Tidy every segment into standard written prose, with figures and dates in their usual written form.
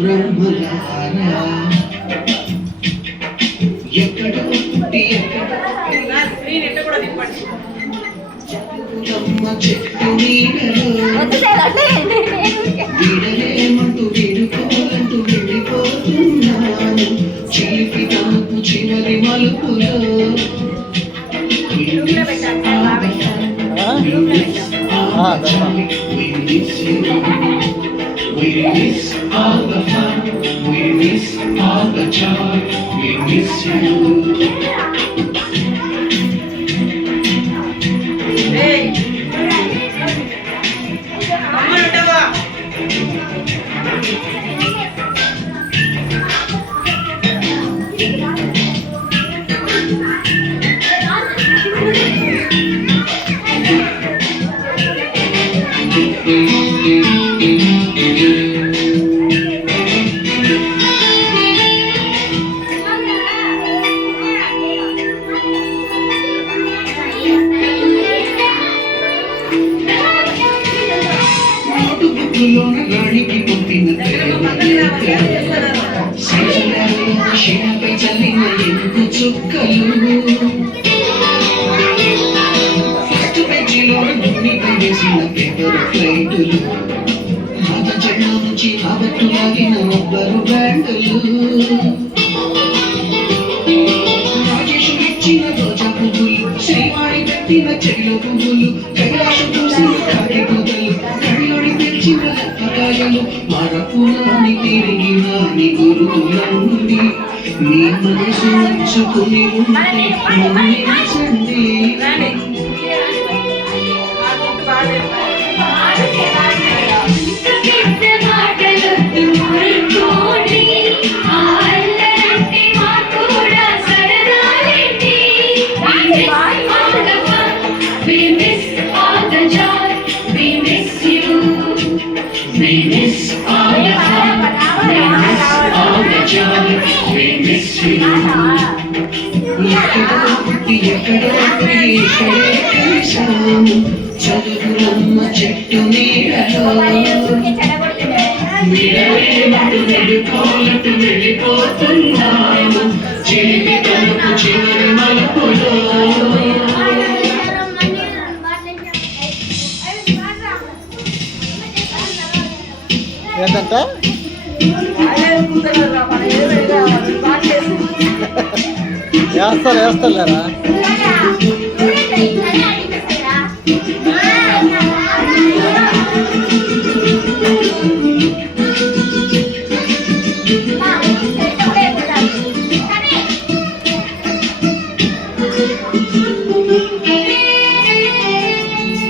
బ్రహ్మలారా ఎక్కడో పుట్టి ఎక్కడమ్మ చెట్టు నీడలో వీడలేమంటూ విడుకోలంటూ వెళ్ళిపోతున్నాను చిలిపి తనకు చివరి మలుపులో We miss all the fun, we miss all the joy, we miss you. Hey! Mama utava. రాణికి పంపిన క్షణపై చల్లిన ఎందుకు చుక్కలు ఫస్ట్ బెంచిలో దున్నిపై వేసిన పేపర్ ఫ్లైటులు మత జెండా నుంచి ఆబట్టు లాగిన రబ్బరు బ్యాంకులు రాజేష్ ఇచ్చిన రోజా పువ్వులు శ్రీవాణి పెట్టిన చెవిలో పువ్వులు కైలాసం చూసిన కాకి కూతలు కడిలోని తెచ్చిన లెక్కకాయలు మరపురాని తిరిగి నాని గురుతులండి మీ మనసు నచ్చుకుని ఉంటే మన్నించండి We miss all the fun, we miss all the joy, we miss you. ఎక్కడో పుట్టి ఎక్కడో ఇక్కడే కలిశాము చదువులమ్మ చెట్టు నీడలో నీడలేమంటూ వెళ్ళిపోలట్టు వెళ్ళిపోతున్నాము చిలిపి తలుపు చివరి మలుపులో ఏంటంట వేస్తారా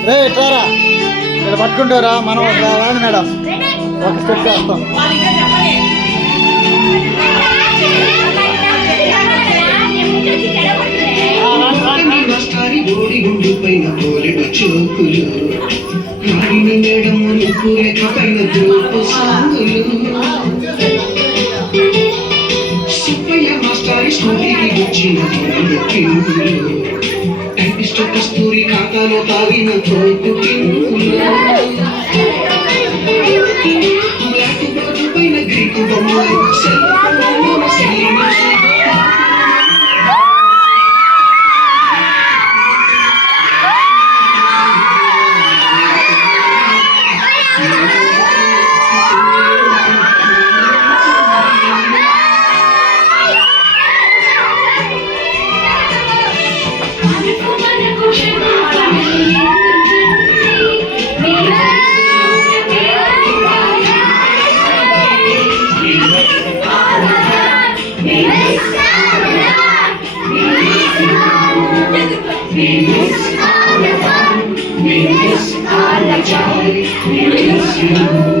రే ఇట్రారా ఇక్కడ పట్టుకుంటారా మనం రాండి మేడం ఒక స్టెప్ చేస్తాం బోడిగుండు పైన పోలెడు చోకులు కాడిని మేడములు పూరేఖ పైన ద్రోపు సాంగులు సుబ్బయ్య మాస్టారి స్కూటీకి వచ్చిన కింగులు టైపిస్ట్ కస్తూరి ఖాతాలో తాగిన తోపు కింగులు బ్లాక్ బోర్డు పైన గ్రీకు బొమ్మలు We miss all the fun, we miss all the joy, we miss you.